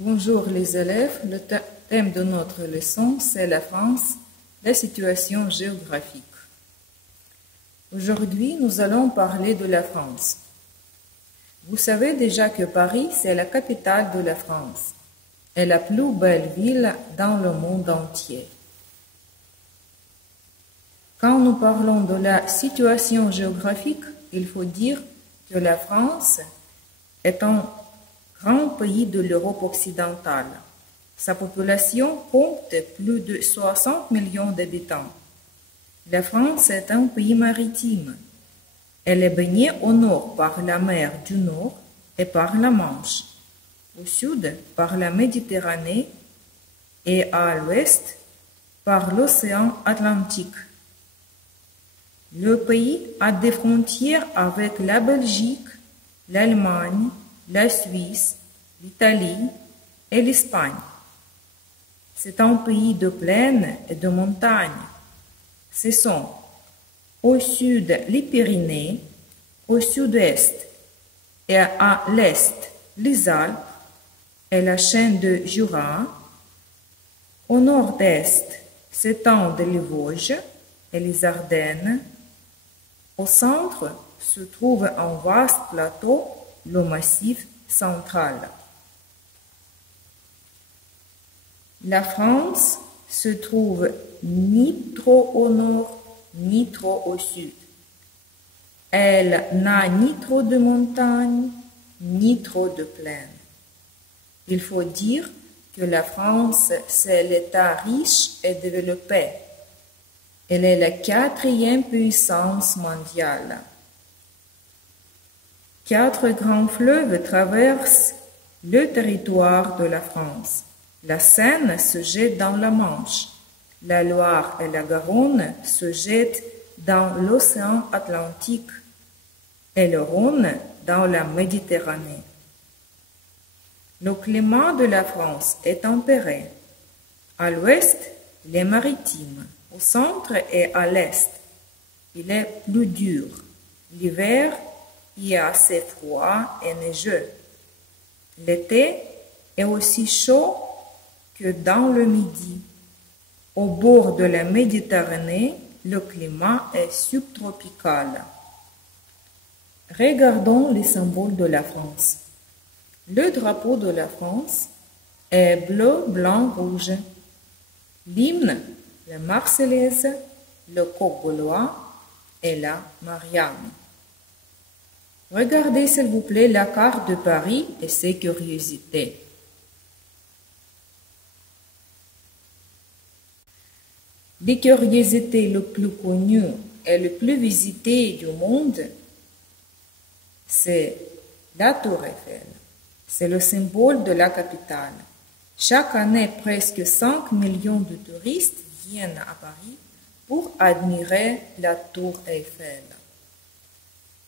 Bonjour les élèves, le thème de notre leçon c'est la France, la situation géographique. Aujourd'hui, nous allons parler de la France. Vous savez déjà que Paris, c'est la capitale de la France et la plus belle ville dans le monde entier. Quand nous parlons de la situation géographique, il faut dire que la France est un grand pays de l'Europe occidentale. Sa population compte plus de 60 millions d'habitants. La France est un pays maritime. Elle est baignée au nord par la mer du Nord et par la Manche, au sud par la Méditerranée et à l'ouest par l'océan Atlantique. Le pays a des frontières avec la Belgique, l'Allemagne, la Suisse, l'Italie et l'Espagne. C'est un pays de plaine et de montagne. Ce sont au sud les Pyrénées, au sud-est et à l'est les Alpes et la chaîne de Jura. Au nord-est s'étendent les Vosges et les Ardennes. Au centre se trouve un vaste plateau, le Massif central. La France se trouve ni trop au nord, ni trop au sud. Elle n'a ni trop de montagnes, ni trop de plaines. Il faut dire que la France, c'est l'État riche et développé. Elle est la quatrième puissance mondiale. 4 grands fleuves traversent le territoire de la France. La Seine se jette dans la Manche. La Loire et la Garonne se jettent dans l'océan Atlantique et le Rhône dans la Méditerranée. Le climat de la France est tempéré. À l'ouest, il est maritime. Au centre et à l'est, il est plus dur. L'hiver y est assez froid et neigeux. L'été est aussi chaud que dans le Midi. Au bord de la Méditerranée, le climat est subtropical. Regardons les symboles de la France. Le drapeau de la France est bleu, blanc, rouge. L'hymne, la Marseillaise, le coq gaulois et la Marianne. Regardez s'il vous plaît la carte de Paris et ses curiosités. Les curiosités les plus connues et les plus visitées du monde, c'est la Tour Eiffel. C'est le symbole de la capitale. Chaque année, presque 5 millions de touristes viennent à Paris pour admirer la Tour Eiffel.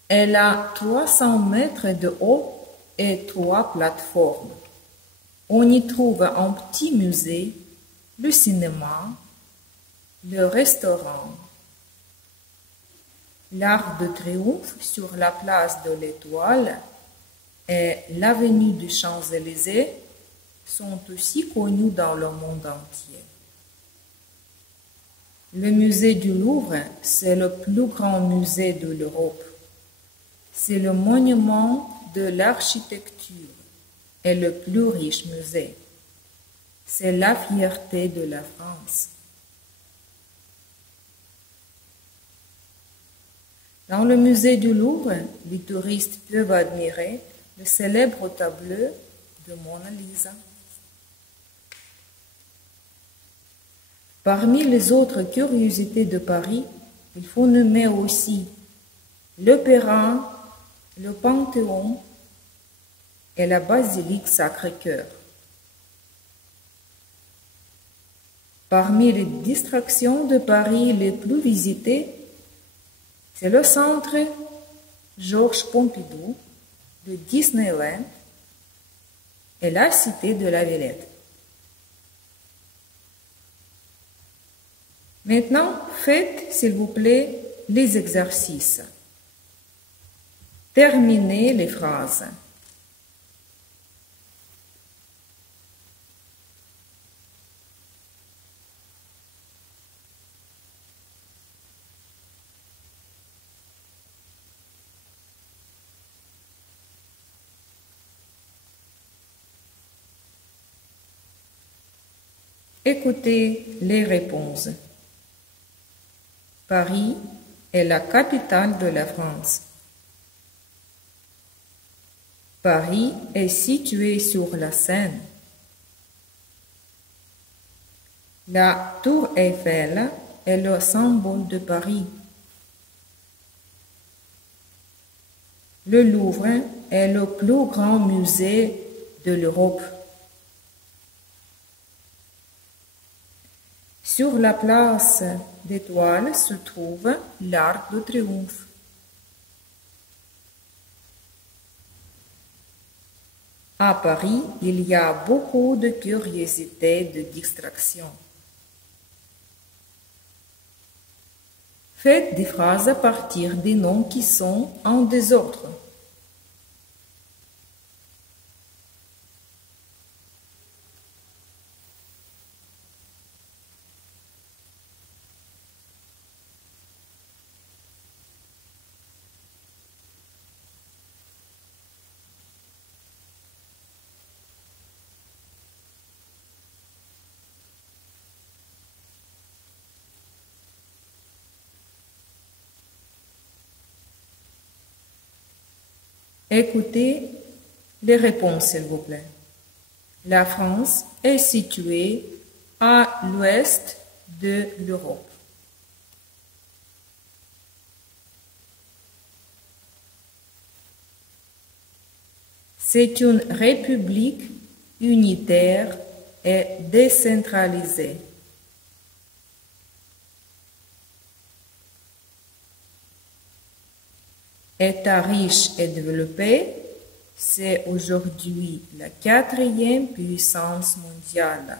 Elle a 300 mètres de haut et 3 plateformes. On y trouve un petit musée, le cinéma, le restaurant, l'Arc de Triomphe sur la place de l'Étoile et l'avenue des Champs-Élysées sont aussi connus dans le monde entier. Le musée du Louvre, c'est le plus grand musée de l'Europe. C'est le monument de l'architecture et le plus riche musée. C'est la fierté de la France. Dans le musée du Louvre, les touristes peuvent admirer le célèbre tableau de Mona Lisa. Parmi les autres curiosités de Paris, il faut nommer aussi l'Opéra, le Panthéon et la basilique Sacré-Cœur. Parmi les distractions de Paris les plus visitées, c'est le centre Georges Pompidou, le Disneyland et la cité de la Villette. Maintenant, faites, s'il vous plaît, les exercices. Terminez les phrases. Écoutez les réponses. Paris est la capitale de la France. Paris est situé sur la Seine. La tour Eiffel est le symbole de Paris. Le Louvre est le plus grand musée de l'Europe. Sur la place d'Étoile se trouve l'Arc de Triomphe. À Paris, il y a beaucoup de curiosités de distraction. Faites des phrases à partir des noms qui sont en désordre. Écoutez les réponses, s'il vous plaît. La France est située à l'ouest de l'Europe. C'est une république unitaire et décentralisée. État riche et développé, c'est aujourd'hui la 4e puissance mondiale.